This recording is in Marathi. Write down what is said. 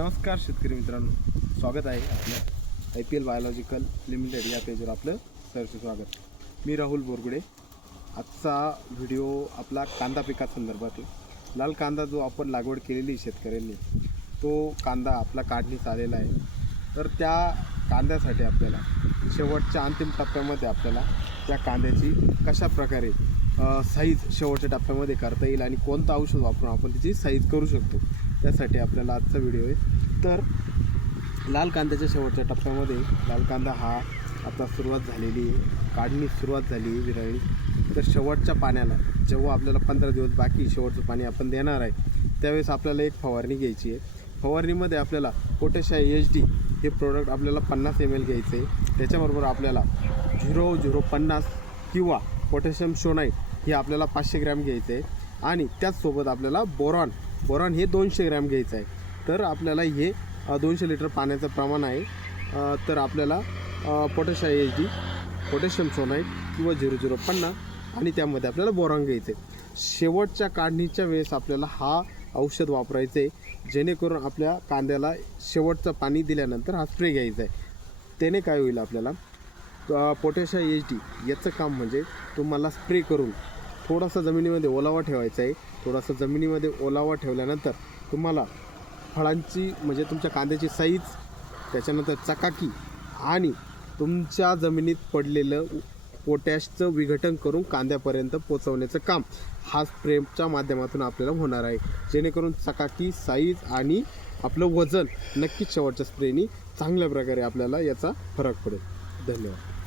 नमस्कार शेतकरी मित्रांनो, स्वागत आहे आपलं IPL बायोलॉजिकल लिमिटेड या पेजवर आपलं सहर्ष स्वागत। मी राहुल बोरगुडे। आजचा व्हिडिओ आपला कांदा पिकासंदर्भात आहे। लाल कांदा जो आपण लागवड केलेली शेतकऱ्यांनी तो कांदा आपला काढणीस आलेला आहे। तर त्या कांद्यासाठी आपल्याला शेवटच्या अंतिम टप्प्यामध्ये आपल्याला त्या कांद्याची कशा प्रकारे साईज शेवटच्या टप्प्यामध्ये करता येईल आणि कोणतं औषध वापरून आपण त्याची साईज करू शकतो, त्यासाठी आपल्याला आजचा व्हिडिओ आहे। तर लाल कांद्याच्या शेवटच्या टप्प्यामध्ये लाल कांदा हा आता सुरुवात झालेली आहे, काढणी सुरुवात झाली आहे विरळी। तर शेवटच्या पाण्याला जेव्हा आपल्याला 15 दिवस बाकी शेवटचं पाणी आपण देणार आहे, त्यावेळेस आपल्याला एक फवारणी घ्यायची आहे। फवारणीमध्ये आपल्याला पोटॅशियम HD हे प्रोडक्ट आपल्याला 50 ml घ्यायचं आहे। त्याच्याबरोबर आपल्याला 0050 किंवा पोटॅशियम शोनाइट हे आपल्याला 500 ग्रॅम घ्यायचं आहे आणि त्याचसोबत आपल्याला बोरॉन हे 200 ग्रॅम घ्यायचं आहे। तर आपल्याला हे 200 लिटर पाण्याचं प्रमाण आहे। तर आपल्याला पोटॅशियम HD, पोटॅशियम शोनाइट किंवा 0050 आणि त्यामध्ये आपल्याला बोरॉन घ्यायचं आहे। शेवटच्या काढणीच्या वेळेस आपल्याला हा औषध वापरायचं आहे, जेणेकरून आपल्या कांद्याला शेवटचं पाणी दिल्यानंतर हा स्प्रे घ्यायचा आहे। त्याने काय होईल, आपल्याला पोटॅशियम HD याचं काम म्हणजे तुम्हाला स्प्रे करून थोडासा जमिनीमध्ये ओलावा ठेवायचा आहे। थोडासा जमिनीमध्ये ओलावा ठेवल्यानंतर तुम्हाला फळांची म्हणजे तुमच्या कांद्याची साईज, त्याच्यानंतर चकाकी आणि तुमच्या जमिनीत पडलेलं पोटॅशचं विघटन करून कांद्यापर्यंत पोचवण्याचं काम हा स्प्रेच्या माध्यमातून आपल्याला होणार आहे, जेणेकरून चकाकी, साईज आणि आपलं वजन नक्कीच शेवटच्या स्प्रेनी चांगल्या प्रकारे आपल्याला याचा फरक पडेल। धन्यवाद।